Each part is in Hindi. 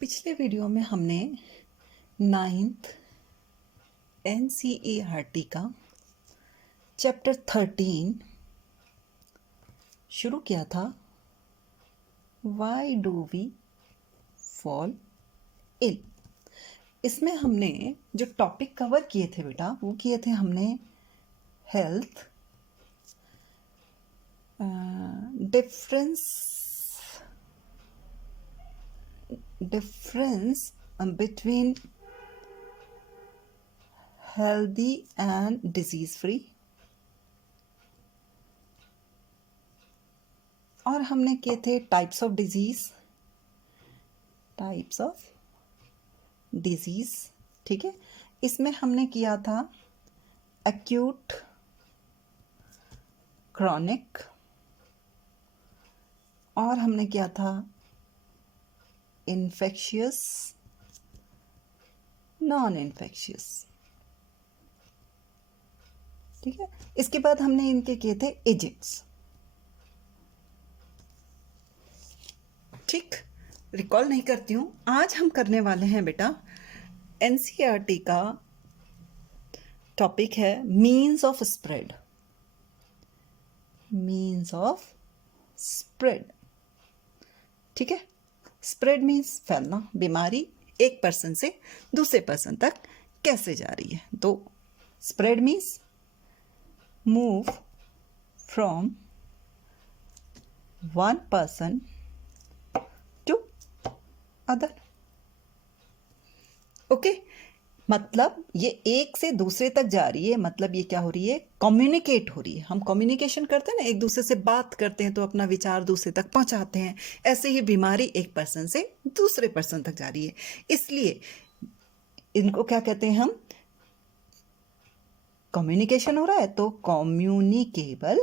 पिछले वीडियो में हमने 9th NCERT का चैप्टर 13 शुरू किया था। Why do we fall ill. इसमें हमने जो टॉपिक कवर किए थे बेटा, वो किए थे हमने health, difference between healthy and disease free, और हमने किए थे टाइप्स ऑफ डिजीज। ठीक है, इसमें हमने किया था एक्यूट, क्रॉनिक, और हमने किया था इन्फेक्शियस, नॉन इन्फेक्शियस। ठीक है, इसके बाद हमने इनके किए थे एजेंट्स। ठीक, रिकॉल नहीं करती हूँ। आज हम करने वाले हैं बेटा, एनसीईआरटी का टॉपिक है means of spread. Means of spread, ठीक है। स्प्रेड मीन्स फैलना, बीमारी एक पर्सन से दूसरे पर्सन तक कैसे जा रही है। तो spread means move from one person to other. Okay, मतलब ये एक से दूसरे तक जा रही है, मतलब ये क्या हो रही है, कम्युनिकेट हो रही है। हम कम्युनिकेशन करते हैं ना, एक दूसरे से बात करते हैं तो अपना विचार दूसरे तक पहुंचाते हैं। ऐसे ही बीमारी एक पर्सन से दूसरे पर्सन तक जा रही है, इसलिए इनको क्या कहते हैं हम, कम्युनिकेशन हो रहा है तो कम्युनिकेबल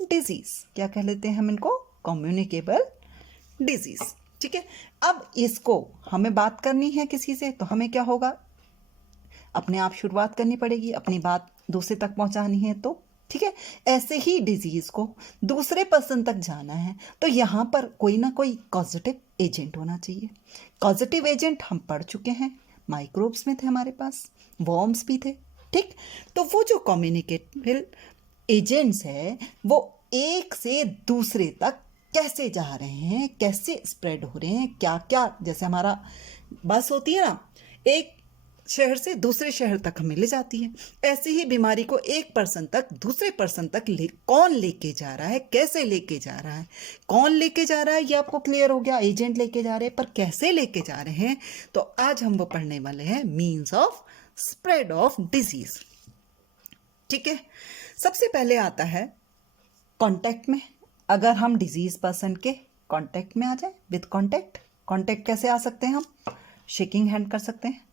डिजीज। क्या कह लेते हैं हम इनको, कम्युनिकेबल डिजीज। ठीक है, अब इसको हमें बात करनी है किसी से, तो हमें क्या होगा, अपने आप शुरुआत करनी पड़ेगी, अपनी बात दूसरे तक पहुंचानी है। तो ठीक है, ऐसे ही डिजीज को दूसरे पर्सन तक जाना है तो यहाँ पर कोई ना कोई पॉजिटिव एजेंट होना चाहिए। पॉजिटिव एजेंट हम पढ़ चुके हैं, माइक्रोब्स में थे हमारे पास, वॉर्म्स भी थे। ठीक, तो वो जो कम्युनिकेबल एजेंट्स है वो एक से दूसरे तक कैसे जा रहे हैं, कैसे स्प्रेड हो रहे हैं, क्या क्या, जैसे हमारा बस होती है ना, एक शहर से दूसरे शहर तक हमें ले जाती है, ऐसे ही बीमारी को एक पर्सन तक दूसरे पर्सन तक कौन लेके जा रहा है, कैसे लेके जा रहा है। कौन लेके जा रहा है ये आपको क्लियर हो गया, एजेंट लेके जा रहे हैं, पर कैसे लेके जा रहे हैं, तो आज हम वो पढ़ने वाले हैं means of spread of disease. ठीक है, सबसे पहले आता है कांटेक्ट में। अगर हम डिजीज पर्सन के कांटेक्ट में आ जाए, विद कांटेक्ट कैसे आ सकते हैं हम, शेकिंग हैंड कर सकते हैं।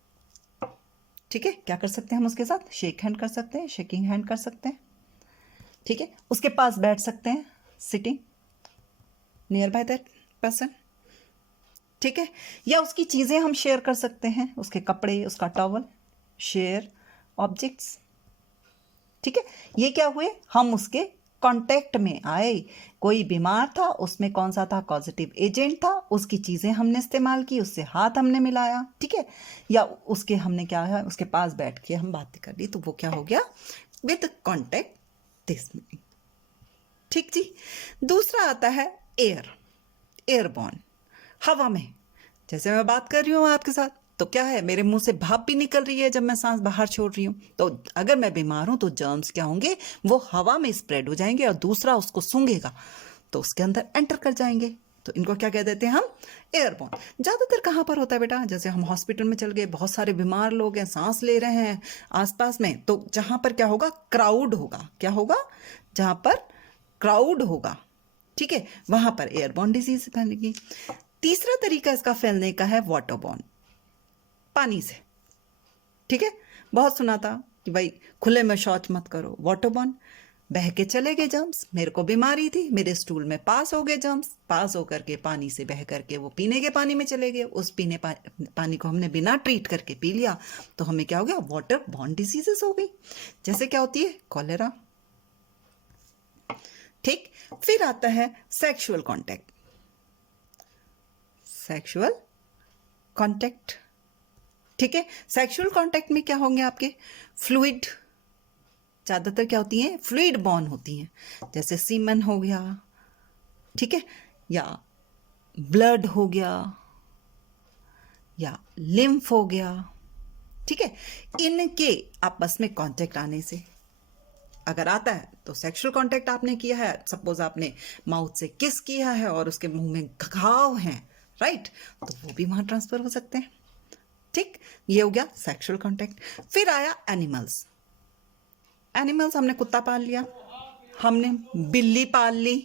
ठीक है, क्या कर सकते हैं हम उसके साथ, शेक हैंड कर सकते हैं, शेकिंग हैंड कर सकते हैं। ठीक है, उसके पास बैठ सकते हैं, sitting near by that person. ठीक है, या उसकी चीज़ें हम शेयर कर सकते हैं, उसके कपड़े, उसका टॉवल, शेयर ऑब्जेक्ट्स। ठीक है, ये क्या हुए, हम उसके कांटेक्ट में आए। कोई बीमार था, उसमें कौन सा था, पॉजिटिव एजेंट था, उसकी चीज़ें हमने इस्तेमाल की, उससे हाथ हमने मिलाया। ठीक है, या उसके हमने क्या है, उसके पास बैठ के हम बातें कर ली, तो वो क्या हो गया, विद कांटेक्ट दिस मीनिंग। ठीक जी। दूसरा आता है एयरबॉर्न, हवा में। जैसे मैं बात कर रही हूँ आपके साथ, तो क्या है, मेरे मुंह से भाप भी निकल रही है जब मैं सांस बाहर छोड़ रही हूँ, तो अगर मैं बीमार हूं तो जर्म्स क्या होंगे, वो हवा में स्प्रेड हो जाएंगे और दूसरा उसको सूंघेगा तो उसके अंदर एंटर कर जाएंगे। तो इनको क्या कह देते हैं हम, एयरबॉर्न। ज़्यादातर कहाँ पर होता है बेटा, जैसे हम हॉस्पिटल में चल गए, बहुत सारे बीमार लोग हैं, सांस ले रहे हैं आसपास में, तो जहाँ पर क्या होगा, क्राउड होगा। क्या होगा, जहाँ पर क्राउड होगा, ठीक है, वहाँ पर एयरबॉर्न डिजीज फैलेगी। तीसरा तरीका इसका फैलने का है वाटरबॉर्न, पानी से। ठीक है, बहुत सुना था कि भाई खुले में शौच मत करो, वाटरबॉर्न। बह के चले गए जर्म्स, मेरे को बीमारी थी, मेरे स्टूल में पास हो गए जर्म्स, पास होकर के पानी से बह करके वो पीने के पानी में चले गए, उस पानी को हमने बिना ट्रीट करके पी लिया, तो हमें क्या हो गया, वाटरबॉर्न डिजीजेस हो गई। जैसे क्या होती है, कॉलेरा। ठीक, फिर आता है सेक्सुअल कांटेक्ट। सेक्सुअल कांटेक्ट, ठीक है। सेक्सुअल कांटेक्ट में क्या होंगे आपके फ्लूइड, ज़्यादातर क्या होती हैं, फ्लूइड बॉर्न होती हैं, जैसे सीमन हो गया, ठीक है, या ब्लड हो गया, या लिम्फ हो गया, ठीक है। इनके आपस में कांटेक्ट आने से, अगर आता है तो सेक्सुअल कांटेक्ट आपने किया है, सपोज आपने माउथ से किस किया है और उसके मुंह में घाव हैं, राइट, तो वो भी वहां ट्रांसफर हो सकते हैं, ठीक। ये हो गया सेक्सुअल कांटेक्ट। फिर आया एनिमल्स। एनिमल्स, हमने कुत्ता पाल लिया, हमने बिल्ली पाल ली,